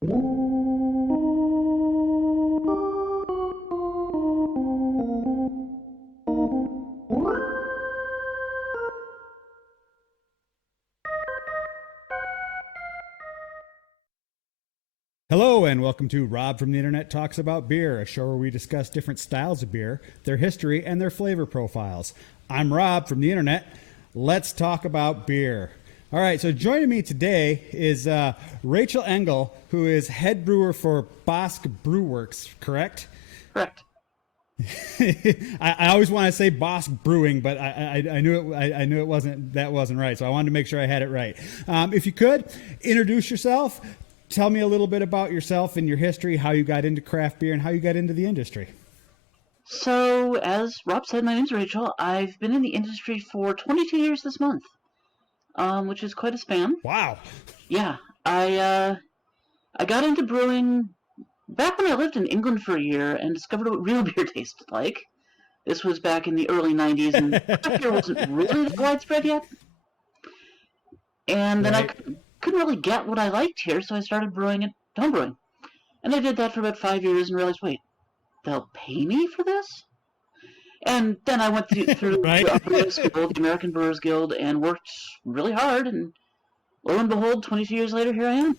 Hello, and welcome to Rob from the Internet Talks About Beer, a show where we discuss different styles of beer, their history, and their flavor profiles. I'm Rob from the Internet. Let's talk about beer. All right, so joining me today is Rachael Engel, who is head brewer for Bosk Brew Works, correct? Correct. I always want to say Bosk Brewing, but I knew it wasn't right, so I wanted to make sure I had it right. If you could introduce yourself. Tell me a little bit about yourself and your history, how you got into craft beer and how you got into the industry. So, as Rob said, my name's Rachel. I've been in the industry for 22 years this month, which is quite a span. Wow. Yeah, I got into brewing back when I lived in England for a year and discovered what real beer tasted like. This was back in the early 90s, and craft beer wasn't really widespread yet. And then Right. I couldn't really get what I liked here, so I started brewing at home brewing. And I did that for about 5 years and realized, wait, they'll pay me for this? And then I went through Right. the Brewers Guild, the American Brewers Guild, and worked really hard. And lo and behold, 22 years later, here I am.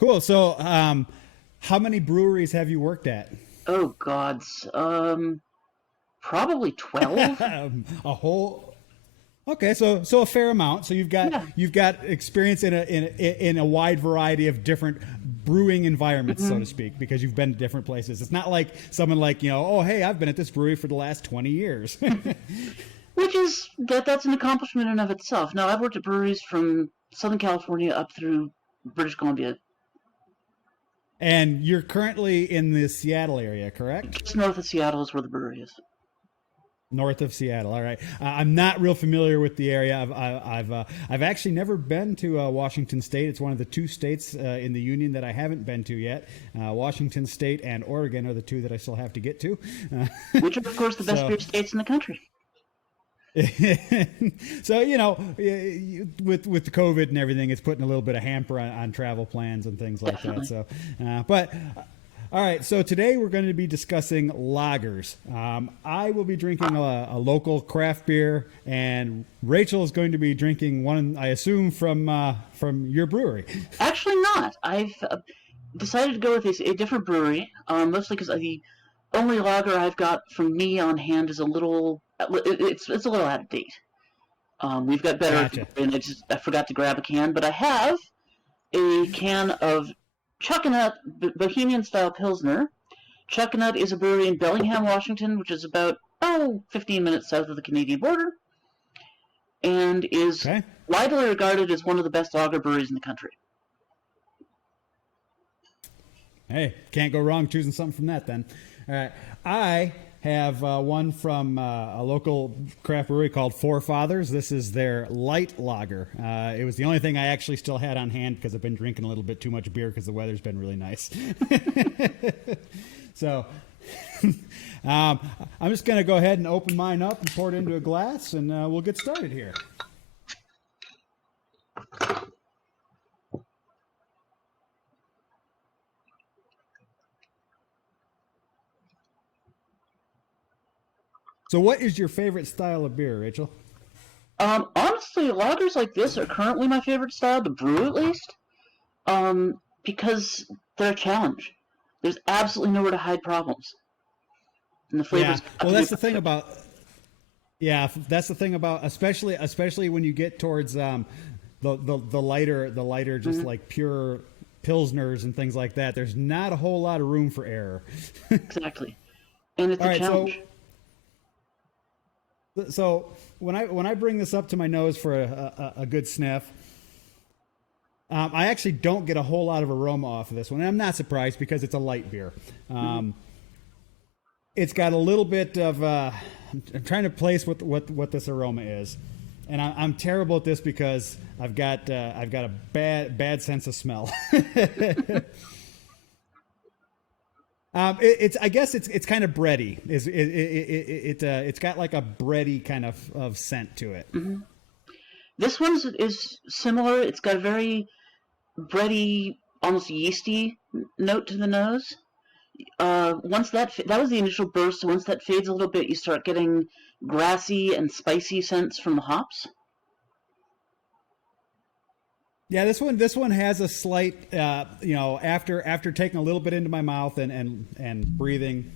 Cool. So, how many breweries have you worked at? Oh, gods. Probably 12. A whole. Okay, so a fair amount. So you've got experience in a wide variety of different brewing environments, so to speak, because you've been to different places. It's not like someone like, oh, hey, I've been at this brewery for the last 20 years. Which is, that's an accomplishment in and of itself. Now, I've worked at breweries from Southern California up through British Columbia. And you're currently in the Seattle area, correct? Just north of Seattle is where the brewery is. North of Seattle. All right. I'm not real familiar with the area. I've actually never been to Washington State. It's one of the two states in the union that I haven't been to yet. Washington State and Oregon are the two that I still have to get to. Which are, of course, the best beer states in the country. So, with the COVID and everything, it's putting a little bit of hamper on travel plans and things like Definitely. that. So, all right, so today we're going to be discussing lagers. I will be drinking a local craft beer, and Rachel is going to be drinking one, I assume, from your brewery. Actually, not. I've decided to go with a different brewery, mostly because the only lager I've got from me on hand is a little. It's a little out of date. We've got better, Gotcha. and I forgot to grab a can, but I have a can of Chuckanut Bohemian Style Pilsner. Chuckanut is a brewery in Bellingham, Washington, which is about 15 minutes south of the Canadian border, and is widely regarded as one of the best lager breweries in the country. Hey, can't go wrong choosing something from that then. All right. I have one from a local craft brewery called Forefathers. This is their light lager. It was the only thing I actually still had on hand because I've been drinking a little bit too much beer because the weather's been really nice. So I'm just going to go ahead and open mine up and pour it into a glass, and we'll get started here. So what is your favorite style of beer, Rachel? Honestly, lagers like this are currently my favorite style to brew, at least, because they're a challenge. There's absolutely nowhere to hide problems, and the flavors. Yeah. Well, that's the thing about. Yeah, that's the thing about, especially when you get towards the lighter, just like pure pilsners and things like that. There's not a whole lot of room for error. Exactly, and it's a challenge. So when I bring this up to my nose for a good sniff, I actually don't get a whole lot of aroma off of this one. And I'm not surprised because it's a light beer. It's got a little bit of. I'm trying to place what this aroma is, and I'm terrible at this because I've got a bad sense of smell. I guess it's kind of bready. It's got like a bready kind of scent to it. Mm-hmm. This one is similar. It's got a very bready, almost yeasty note to the nose. Once that was the initial burst. So once that fades a little bit, you start getting grassy and spicy scents from the hops. Yeah, this one has a slight, after taking a little bit into my mouth and breathing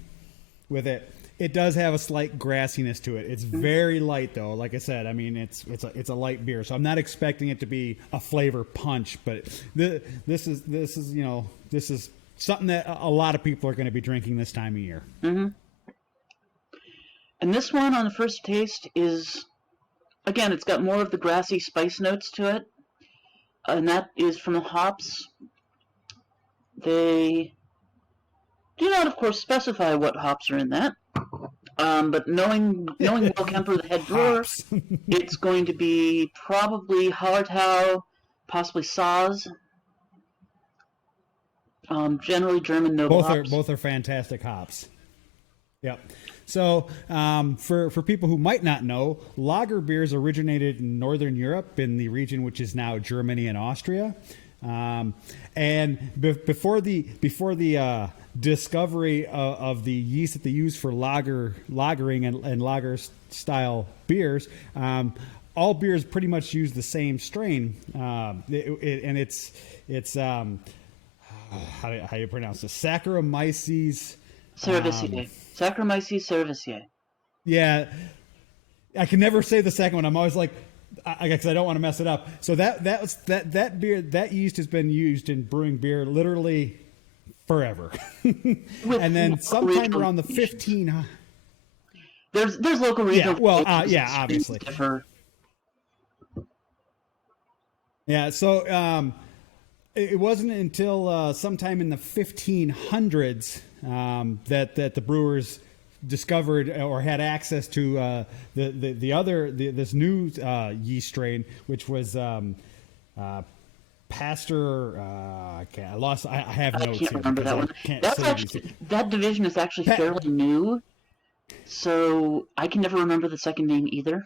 with it, it does have a slight grassiness to it. It's very light though. Like I said, I mean it's a light beer, so I'm not expecting it to be a flavor punch. But this is something that a lot of people are going to be drinking this time of year. Mm-hmm. And this one on the first taste is, again, it's got more of the grassy spice notes to it. And that is from the hops. They do not, of course, specify what hops are in that. But knowing Will Kemper, the head brewer, it's going to be probably Hallertau, possibly Saaz. Generally German noble hops. Both are fantastic hops. Yep. So, for people who might not know, lager beers originated in Northern Europe, in the region which is now Germany and Austria, and before the discovery of the yeast that they use for lagering and lager style beers, all beers pretty much use the same strain, and it's how do you pronounce it? Saccharomyces Cerevisiae. Saccharomyces cerevisiae. Yeah, I can never say the second one. I'm always like, I guess I don't want to mess it up. So that beer, that yeast has been used in brewing beer literally forever. And then sometime around the 15. There's local regional. Yeah, well, obviously. Yeah, so it wasn't until sometime in the 1500s that the brewers discovered or had access to this new yeast strain, which was Pasteur. I have notes here. I can't remember that one. That division is actually fairly new, so I can never remember the second name either.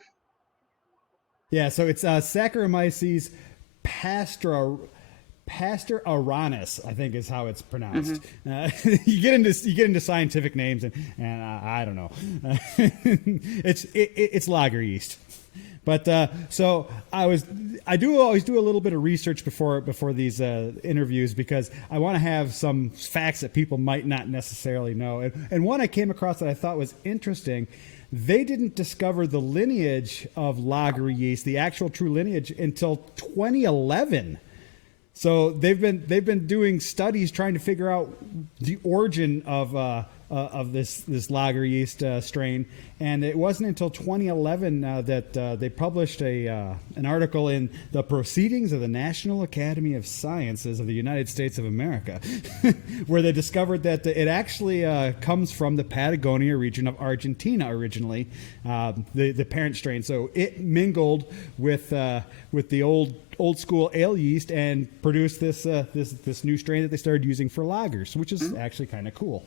Yeah, so it's Saccharomyces Pasteuranis, I think is how it's pronounced. Mm-hmm. You get into scientific names and I don't know. It's lager yeast. But so I do always do a little bit of research before these interviews, because I want to have some facts that people might not necessarily know. And one I came across that I thought was interesting. They didn't discover the lineage of lager yeast, the actual true lineage, until 2011. So they've been doing studies trying to figure out the origin of this lager yeast strain, and it wasn't until 2011 that they published an article in the Proceedings of the National Academy of Sciences of the United States of America, where they discovered that it actually comes from the Patagonia region of Argentina originally, the parent strain. So it mingled with the old school ale yeast and produced this new strain that they started using for lagers, which is actually kind of cool.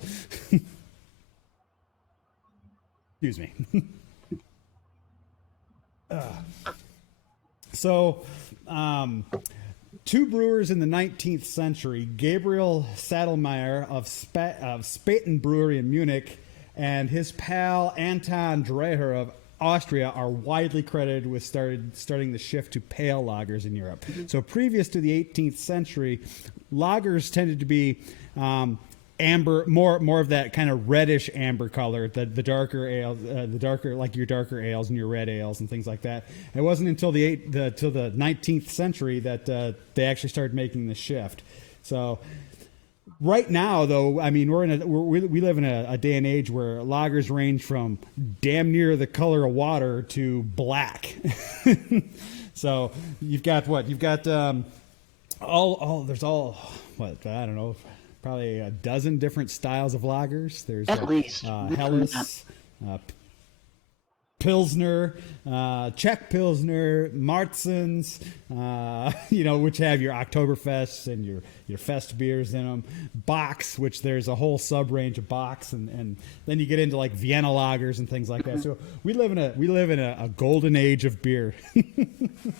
Excuse me. So, two brewers in the 19th century, Gabriel Sadelmeyer of Spaten Brewery in Munich and his pal Anton Dreher of Austria, are widely credited with starting the shift to pale lagers in Europe. So previous to the 18th century, lagers tended to be amber, more of that kind of reddish amber color, the darker ale, like your darker ales and your red ales and things like that. It wasn't until the 19th century that they actually started making the shift. So right now, though, I mean, we live in a day and age where lagers range from damn near the color of water to black. So you've got I don't know, probably a dozen different styles of lagers. There's at least Helles, Pilsner, Czech Pilsner, Marzens, which have your Oktoberfests and your fest beers in them. Box, which there's a whole sub range of Box, and then you get into like Vienna lagers and things like that. So we live in a golden age of beer.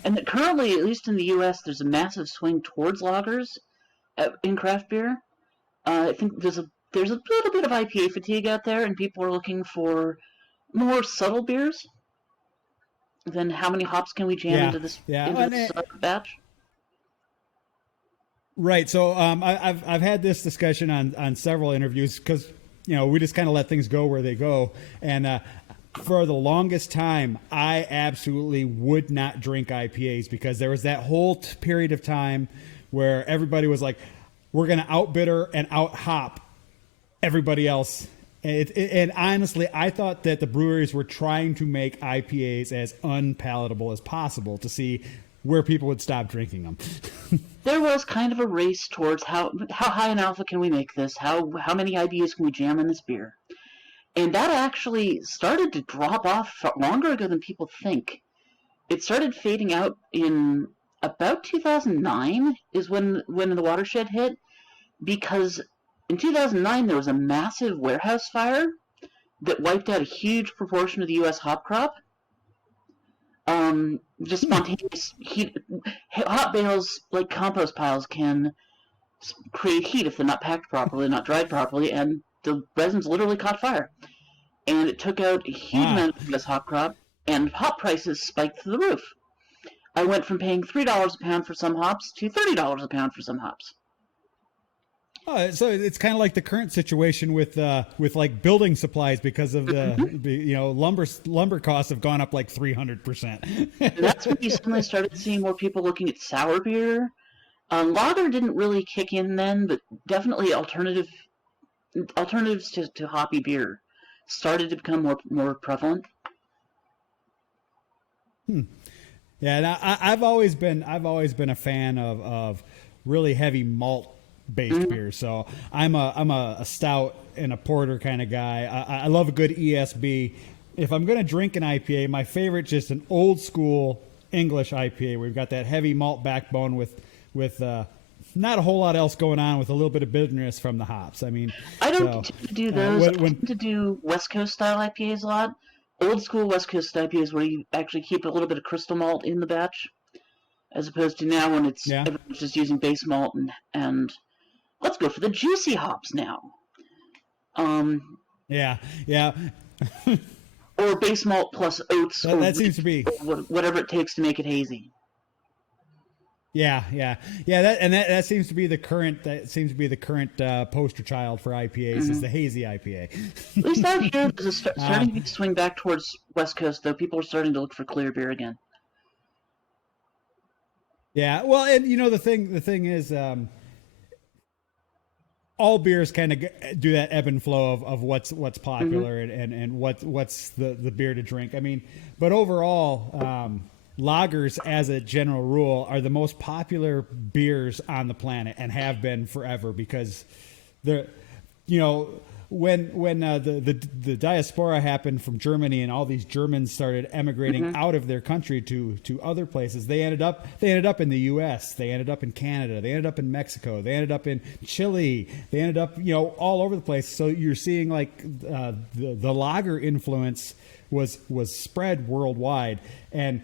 And currently, at least in the U.S., there's a massive swing towards lagers in craft beer. I think there's a little bit of IPA fatigue out there, and people are looking for more subtle beers. Then how many hops can we jam into this batch? Right. So I've had this discussion on several interviews because we just kind of let things go where they go, and for the longest time I absolutely would not drink IPAs because there was that whole period of time where everybody was like, we're going to outbitter and out hop everybody else. And honestly, I thought that the breweries were trying to make IPAs as unpalatable as possible to see where people would stop drinking them. There was kind of a race towards how high in alpha can we make this? How many IBUs can we jam in this beer? And that actually started to drop off longer ago than people think. It started fading out in about 2009 is when the watershed hit, because in 2009 there was a massive warehouse fire that wiped out a huge proportion of the U.S. hop crop. Just spontaneous heat. Hop bales, like compost piles, can create heat if they're not packed properly, not dried properly, and the resins literally caught fire. And it took out a huge amount of U.S. hop crop, and hop prices spiked through the roof. I went from paying $3 a pound for some hops to $30 a pound for some hops. Oh, so it's kind of like the current situation with like building supplies because of the lumber costs have gone up like 300%. That's when you suddenly started seeing more people looking at sour beer. Lager didn't really kick in then, but definitely alternatives to hoppy beer started to become more prevalent. Yeah, and I've always been a fan of really heavy malt based beers. So I'm a stout and a porter kind of guy. I love a good ESB. If I'm going to drink an IPA, my favorite just an old school English IPA. We've got that heavy malt backbone with not a whole lot else going on, with a little bit of bitterness from the hops. I mean, I don't tend to do those. I tend to do West Coast style IPAs a lot. Old school West Coast IPAs where you actually keep a little bit of crystal malt in the batch, as opposed to now when everyone's just using base malt and let's go for the juicy hops now. Yeah. Or base malt plus oats. That seems to be whatever it takes to make it hazy. Yeah. That seems to be the current. That seems to be the current poster child for IPAs is the hazy IPA. At least out here, there's starting to swing back towards West Coast, though. People are starting to look for clear beer again. Yeah, well, and the thing is, all beers kind of do that ebb and flow of what's popular and what's the beer to drink. I mean, but overall, lagers as a general rule are the most popular beers on the planet and have been forever because they're, when the diaspora happened from Germany and all these Germans started emigrating out of their country to other places, they ended up in the U.S., they ended up in Canada, they ended up in Mexico, they ended up in Chile, they ended up all over the place. So you're seeing like the lager influence was spread worldwide, and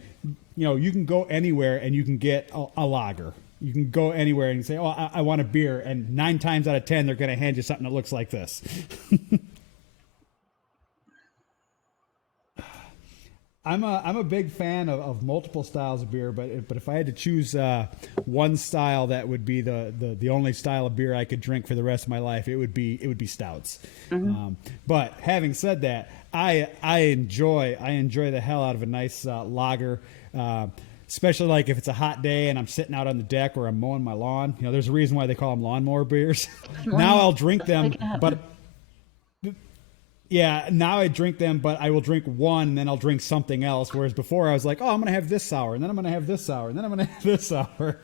you can go anywhere and you can get a lager. You can go anywhere and say, "Oh, I want a beer," and 9 times out of 10, they're going to hand you something that looks like this. I'm a big fan of multiple styles of beer, but if I had to choose one style that would be the only style of beer I could drink for the rest of my life, it would be stouts. But having said that, I enjoy the hell out of a nice lager. Especially like if it's a hot day and I'm sitting out on the deck or I'm mowing my lawn. There's a reason why they call them lawnmower beers. Now I'll drink them, but now I drink them, but I will drink one and then I'll drink something else. Whereas before I was like, I'm going to have this sour and then I'm going to have this sour and then I'm going to have this sour.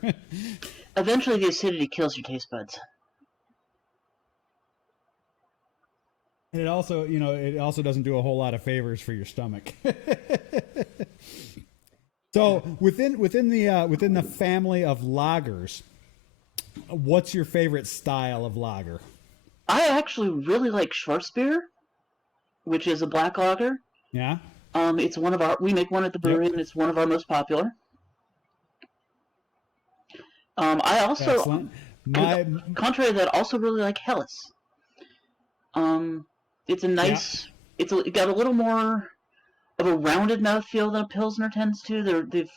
Eventually the acidity kills your taste buds. it also, it also doesn't do a whole lot of favors for your stomach. So within the family of lagers, what's your favorite style of lager? I actually really like Schwarzbier, which is a black lager. Yeah. It's we make one at the brewery, Yep. and it's one of our most popular. I also, Excellent. contrary to that, also really like Helles. It's a Yeah. nice, it got a little more of a rounded mouthfeel than a Pilsner tends to.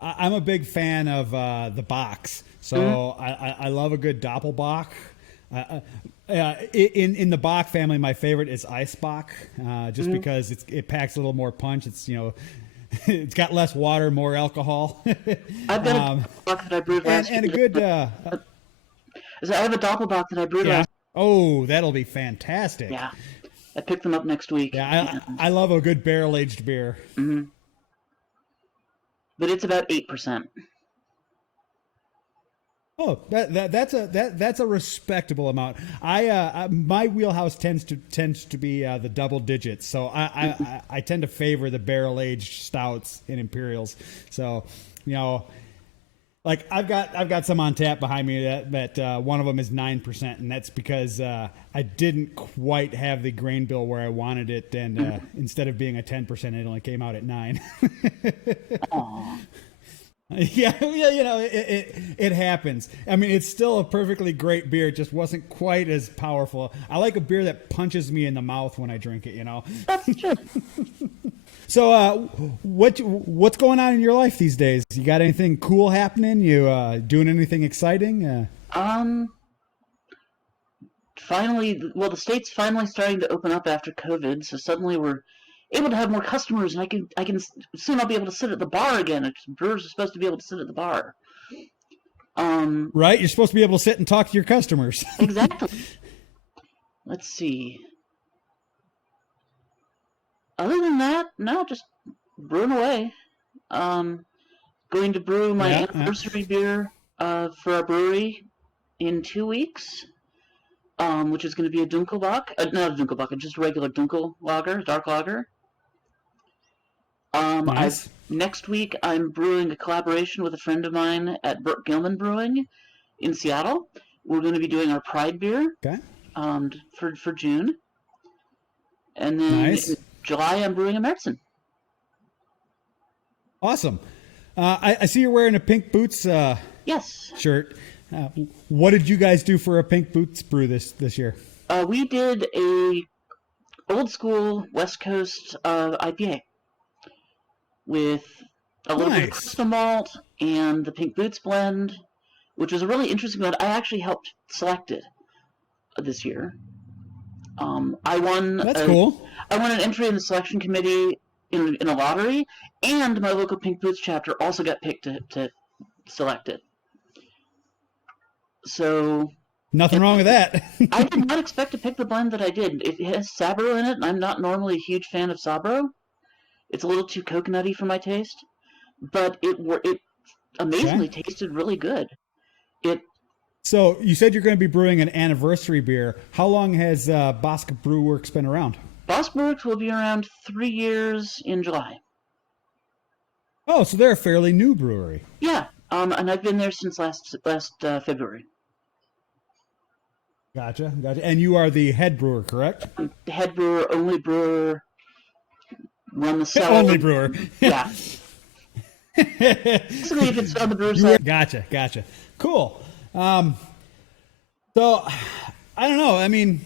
I'm a big fan of the box, so Mhm. I love a good Doppelbock. In the Bach family, my favorite is Eisbach, just because it packs a little more punch. It's it's got less water, more alcohol. I've got a Doppelbock that I brewed last and a year. good I have a Doppelbock that I brewed yeah. last. Oh, that'll be fantastic. Yeah, I picked them up next week. Yeah, I love a good barrel aged beer. But it's about 8%. Oh, that's a respectable amount. My wheelhouse tends to be the double digits, so I tend to favor the barrel aged stouts and imperials. So, like I've got some on tap behind me that one of them is 9%, and that's because I didn't quite have the grain bill where I wanted it, and instead of being a 10%, it only came out at 9. Aww. Yeah, it happens. I mean, it's still a perfectly great beer. It just wasn't quite as powerful. I like a beer that punches me in the mouth when I drink it. That's true. So, what's going on in your life these days? You got anything cool happening? You doing anything exciting? Finally, well, the state's finally starting to open up after COVID, so suddenly we're able to have more customers, and I can soon I'll be able to sit at the bar again. Brewers are supposed to be able to sit at the bar. Right, you're supposed to be able to sit and talk to your customers. Exactly. Let's see. Other than that, no, just brewing away. Going to brew my anniversary beer for our brewery in 2 weeks, which is going to be a Dunkelbock. Not a Dunkelbock, just a regular Dunkel lager, dark lager. Nice. Next week, I'm brewing a collaboration with a friend of mine at Burt Gilman Brewing in Seattle. We're going to be doing our Pride beer for June. And then in July, I'm brewing a Märzen. Awesome. I see you're wearing a Pink Boots Yes. shirt. What did you guys do for a Pink Boots brew this year? We did a old school West Coast IPA with a little bit of crystal malt and the Pink Boots blend, which was a really interesting one. I actually helped select it this year. I won. That's cool. I won an entry in the selection committee in a lottery, and my local Pink Boots chapter also got picked to select it. So nothing wrong with that. I did not expect to pick the blend that I did. It has Sabro in it, and I'm not normally a huge fan of Sabro. It's a little too coconutty for my taste, but it amazingly tasted really good. So you said you're going to be brewing an anniversary beer. How long has Bosk Brew Works been around? Bosk Brew Works will be around 3 years in July. Oh, so they're a fairly new brewery. Yeah, and I've been there since last February. Gotcha. And you are the head brewer, correct? I'm the head brewer, only brewer, run the cellar. Only brewer. Yeah. Basically, if it's on the brewer side. Gotcha. Cool. So, I don't know. I mean,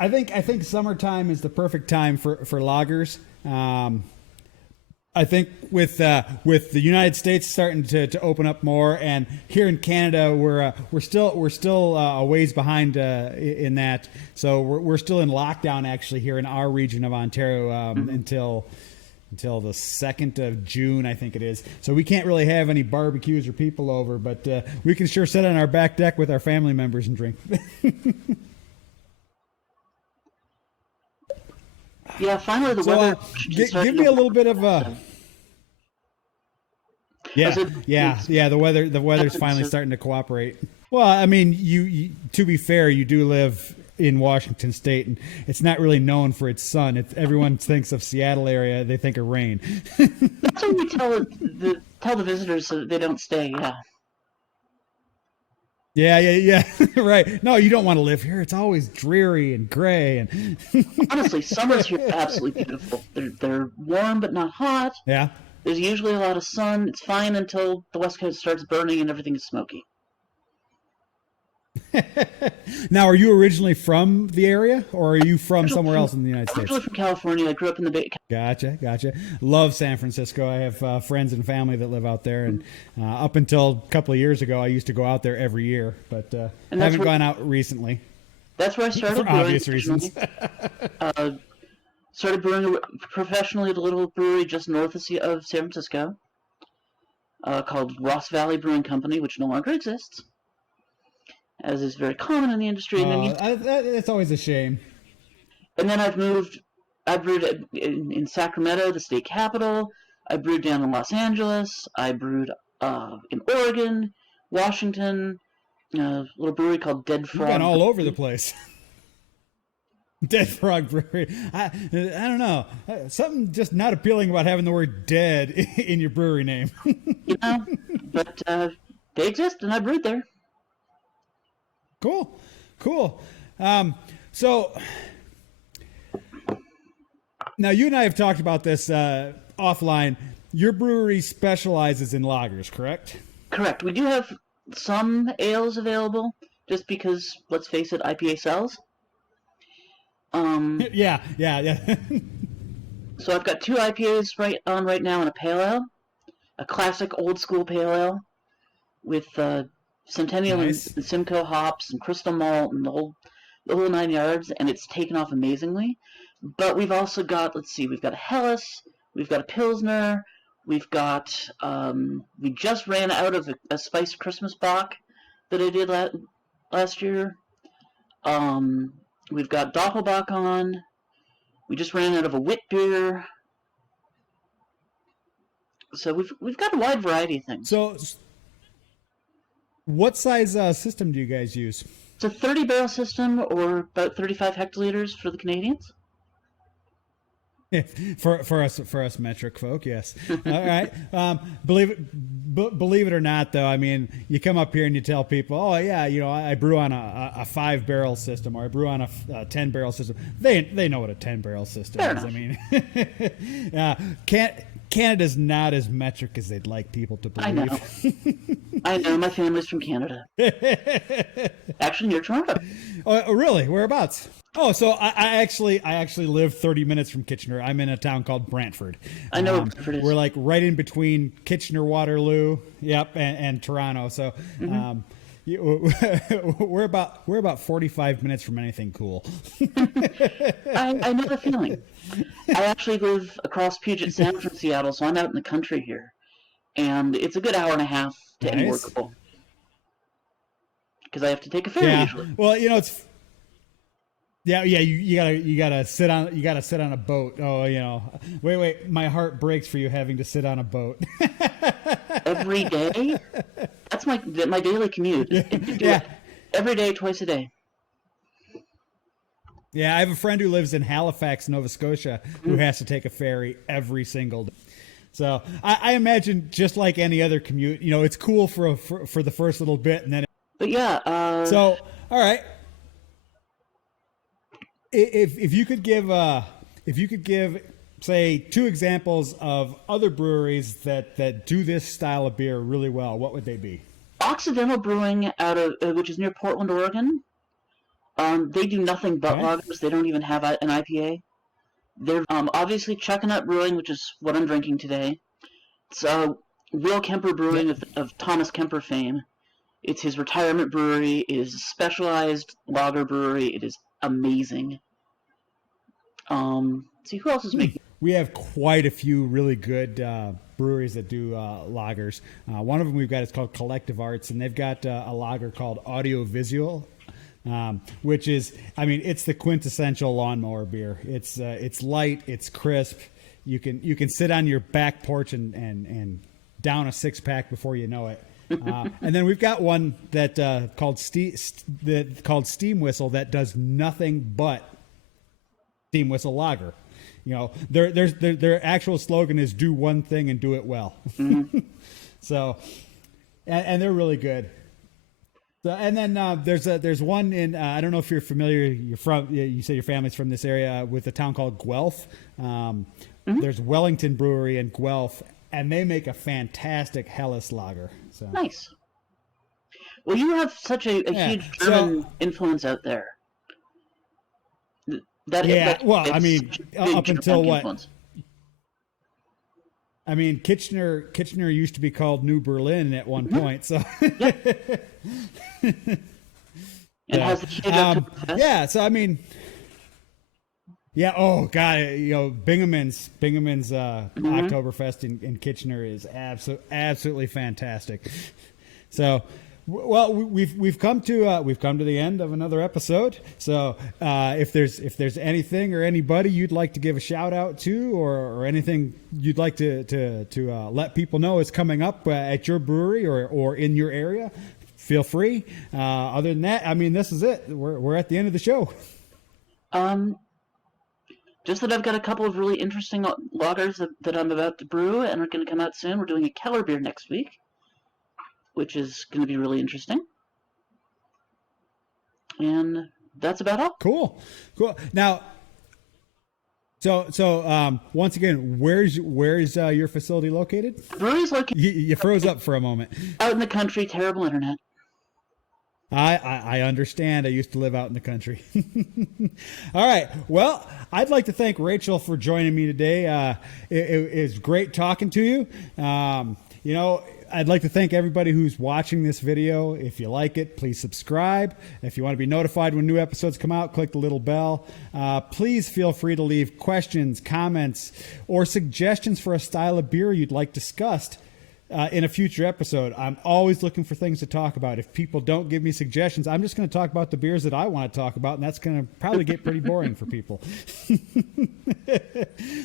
I think summertime is the perfect time for lagers. I think with the United States starting to open up more, and here in Canada we're still a ways behind in that. So we're still in lockdown actually here in our region of Ontario until the 2nd of June, I think it is. So we can't really have any barbecues or people over, but we can sure sit on our back deck with our family members and drink. Yeah, finally the weather. Give me a little bit of a. Yeah. The weather's finally starting to cooperate. Well, I mean, you to be fair, you do live in Washington State, and it's not really known for its sun. Everyone thinks of Seattle area, they think of rain. That's what we tell the visitors so that they don't stay. Yeah. Right. No, you don't want to live here. It's always dreary and gray. And Honestly, summers here are absolutely beautiful. They're warm but not hot. yeah. There's usually a lot of sun. It's fine until the West Coast starts burning and everything is smoky. Now, are you originally from the area, or are you from somewhere else in the United I'm States? originally from California. I grew up in the Bay. Gotcha. Love San Francisco. I have friends and family that live out there, and up until a couple of years ago, I used to go out there every year, but haven't gone out recently. That's where I started for brewing. Obvious reasons. Started brewing professionally at a little brewery just north of San Francisco called Ross Valley Brewing Company, which no longer exists, as is very common in the industry. That's always a shame. And then I brewed in Sacramento, the state capital. I brewed down in Los Angeles. I brewed in Oregon, Washington, a little brewery called Dead Frog. You've been all over the place. Dead Frog Brewery. I don't know. Something just not appealing about having the word dead in your brewery name. But they exist, and I brewed there. Cool. So now you and I have talked about this offline. Your brewery specializes in lagers, correct? Correct. We do have some ales available, just because, let's face it, IPA sells. Yeah. So I've got 2 IPAs right now, and a pale ale, a classic old school pale ale with Centennial and Simcoe hops and crystal malt and the whole 9 yards, and it's taken off amazingly. But we've also got, we've got a Helles, we've got a Pilsner, we've got, we just ran out of a spiced Christmas Bock that I did last year. We've got Doppelbock on. We just ran out of a wit beer. So we've got a wide variety of things. So what size system do you guys use? It's a 30-barrel system, or about 35 hectoliters for the Canadians. For us metric folk, yes. All right. Believe it or not, though, I mean, you come up here and you tell people, oh yeah, I brew on a 5-barrel system, or I brew on a 10-barrel system. They know what a 10-barrel system Fair is. enough. I mean, Canada's not as metric as they'd like people to believe. I know. My family's from Canada. Actually, near Toronto. Oh, really? Whereabouts? Oh, so I actually live 30 minutes from Kitchener. I'm in a town called Brantford. I know what Brantford is. We're like right in between Kitchener, Waterloo, and Toronto. So we're about 45 minutes from anything cool. I know the feeling. I actually live across Puget Sound from Seattle, so I'm out in the country here, and it's a good hour and a half to anywhere cool. Because I have to take a ferry usually. Well, it's. Yeah. You gotta sit on a boat. Oh, wait. My heart breaks for you having to sit on a boat. Every day. That's my daily commute. Yeah. Every day, twice a day. Yeah, I have a friend who lives in Halifax, Nova Scotia, who has to take a ferry every single day. So I imagine, just like any other commute, it's cool for the first little bit, and then. But yeah. So all right. If you could give say 2 examples of other breweries that do this style of beer really well, what would they be? Occidental Brewing out of which is near Portland, Oregon. They do nothing but lagers. They don't even have an IPA. They're obviously Chuckanut Brewing, which is what I'm drinking today. It's Will Kemper Brewing of Thomas Kemper fame. It's his retirement brewery. It is a specialized lager brewery. It is amazing. See who else is making. We have quite a few really good breweries that do lagers. One of them we've got is called Collective Arts, and they've got a lager called Audiovisual, which is, it's the quintessential lawnmower beer. It's light, it's crisp. You can sit on your back porch and down a 6-pack before you know it. And then we've got one that called Steam Whistle that does nothing but steam whistle lager. You know, their actual slogan is "Do one thing and do it well." Mm-hmm. So, and they're really good. So, and then there's one in I don't know if you're familiar. You say your family's from this area with a town called Guelph. There's Wellington Brewery in Guelph, and they make a fantastic Helles lager. So. Nice. Well, you have such a huge German influence out there. I mean, up until what? Influence. I mean, Kitchener used to be called New Berlin at one point, so. And has the kid so I mean, oh god, you know, Bingaman's Oktoberfest in Kitchener is absolutely fantastic. So, well, we've come to the end of another episode. So if there's anything or anybody you'd like to give a shout out to, or anything you'd like to let people know is coming up at your brewery or in your area, feel free. Other than that, I mean, this is it. We're at the end of the show. Just that I've got a couple of really interesting lagers that I'm about to brew and are going to come out soon. We're doing a Keller beer next week, which is going to be really interesting. And that's about all. Cool. Now, so once again, where's your facility located? Brewery's located. You froze up for a moment. Out in the country, terrible internet. I understand. I used to live out in the country. All right. Well, I'd like to thank Rachael for joining me today. It was great talking to you. You know, I'd like to thank everybody who's watching this video. If you like it, please subscribe. If you want to be notified when new episodes come out, click the little bell. Please feel free to leave questions, comments, or suggestions for a style of beer you'd like discussed in a future episode. I'm always looking for things to talk about. If people don't give me suggestions, I'm just going to talk about the beers that I want to talk about, and that's going to probably get pretty boring for people.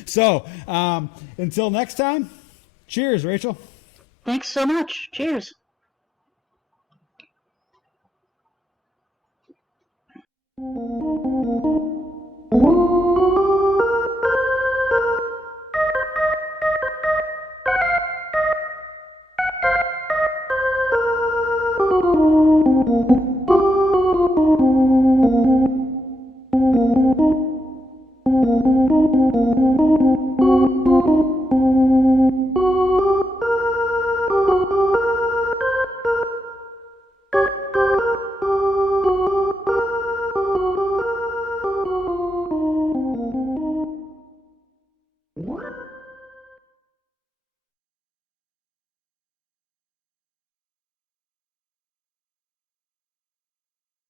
So, until next time, cheers, Rachael. Thanks so much. Cheers.